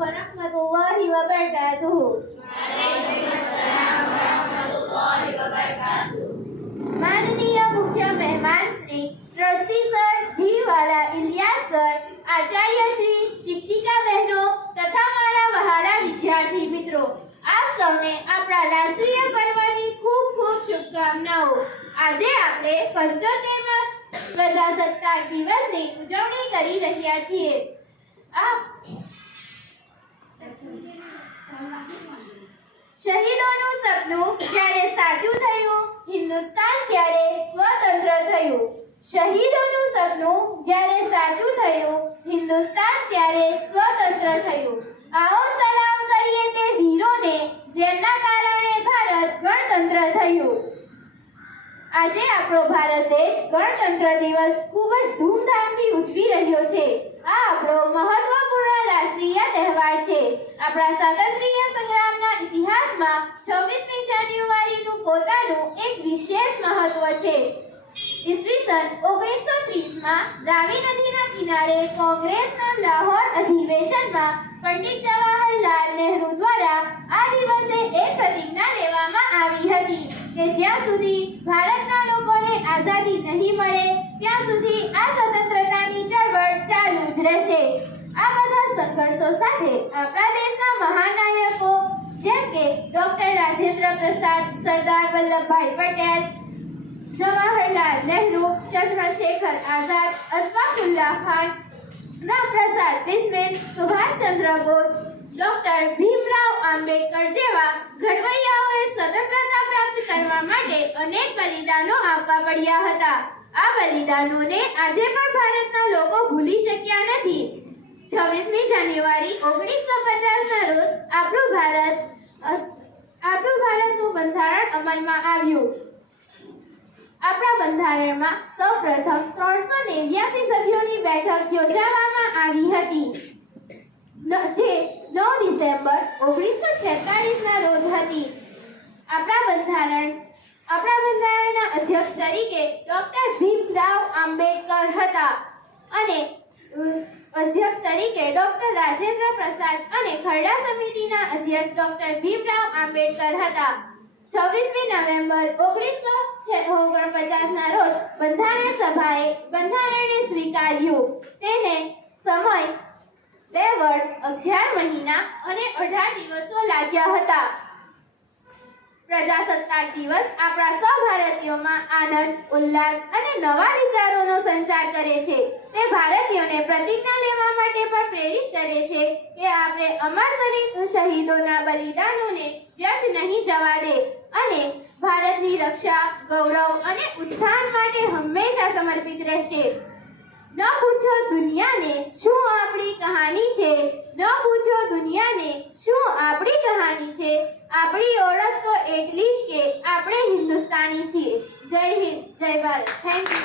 वरहमतुल्लाहि वबरकातुहू। माननीय मुख्य मेहमान Shri trustee sir Bhiwala Ilyas sir, आचार्य श्री, शिक्षिका बहनों तथा मारा वहाला विद्यार्थी मित्रों, आप સૌને આપણા રાષ્ટ્રીય પર્વની ખૂબ ખૂબ શુભકામનાઓ। આજે આપણે 75મા પ્રજાસત્તાક દિવસની ઉજવણી કરી રહ્યા છીએ। શહીદોનું સપનું જ્યારે સાચું થયું, હિન્દુસ્તાન ત્યારે સ્વતંત્ર થયું। શહીદોનું સપનું જ્યારે સાચું થયું, હિન્દુસ્તાન ત્યારે સ્વતંત્ર થયું। આવો સલામ કરીએ તે વીરોને જેમના કારણે ભારત ગણતંત્ર થયું। આજે આપણો ભારત દેશ ગણતંત્ર દિવસ ખૂબ જ ધૂમધામથી ઉજવી રહ્યો છે। આ આપણો મહત્વપૂર્ણ રાષ્ટ્રીય તહેવાર છે। આપણા સ્વાતંત્ર્ય સંગ્રામના ઇતિહાસમાં 26મી જાન્યુઆરીનું પોતાનું એક વિશેષ મહત્વ છે। ઈસવીસન 1930માં રાવી નદીના કિનારે કોંગ્રેસના લાહોર અધિવેશનમાં પંડિત જવાહરલાલ નહેરુ દ્વારા આ દિવસે એક પ્રતિજ્ઞા લેવામાં આવી હતી કે જ્યાં સુધી ભારતના લોકોને આઝાદી નહીં મળે ત્યાં સુધી આ સ્વતંત્રતાની ચળવળ ચાલુ જ રહેશે। આ બધા સંઘર્ષો સાથે આપણા દેશના મહાનાયકો જેમ કે ડોક્ટર રાજેન્દ્ર પ્રસાદ, સરદાર વલ્લભભાઈ પટેલ, જવાહરલાલ નહેરુ, ચંદ્રશેખર આઝાદ, અશફાકુલ્લાહ ખાન, રામપ્રસાદ બિસ્મિલ, સુભાષચંદ્ર બોઝ, ડોક્ટર ભીમરાવ આંબેડકર જેવા ઘડવૈયાઓએ સ્વતંત્રતા પ્રાપ્ત કરવા માટે અનેક બલિદાનો આપવા પડ્યા હતા। આ બલિદાનોને આજે પણ ભારતના લોકો ભૂલી શક્યા નથી। 26મી જાન્યુઆરી 1950ના રોજ આપણું ભારતનું બંધારણ અમલમાં આવ્યું। આપણા બંધારણમાં સૌપ્રથમ 389 સભ્યોની બેઠક યોજવામાં આવી હતી, જે 9 ડિસેમ્બર 1946ના રોજ હતી। આપણા બંધારણના અધ્યક્ષ તરીકે ડોક્ટર ભીમરાવ આંબેડકર હતા અને અધ્યક્ષ તરીકે ડોક્ટર રાજેન્દ્ર પ્રસાદ અને ખરડા સમિતિના અધ્યક્ષ ડોક્ટર ભીમરાવ આંબેડકર હતા। 26મી નવેમ્બર 1949ના રોજ બંધારણ સભાએ બંધારણને સ્વીકાર્યું। તેને સમય 2 વર્ષ 11 મહિના અને 18 દિવસો લાગ્યા હતા। પ્રજાસત્તાક દિવસ આપણા સૌ ભારતીયોમાં આનંદ, ઉલ્લાસ અને નવા વિચારોનો સંચાર કરે છે। તે ભારતીયોને પ્રતિજ્ઞા લેવા માટે પણ પ્રેરિત કરે છે કે આપણે અમર શહીદોના બલિદાનોને વ્યર્થ નહીં જવા દે અને ભારતની રક્ષા, ગૌરવ અને ઉત્થાન માટે હંમેશા સમર્પિત રહેશે। ન પૂછો દુનિયાને શું આપણી કહાની છે, ન પૂછો દુનિયાને શું આપણી કહાની છે, આપણી ઓળખ તો એટલી જ કે આપણે હિન્દુસ્તાની છીએ। જય હિન્દ, જય ભારત। Thank you.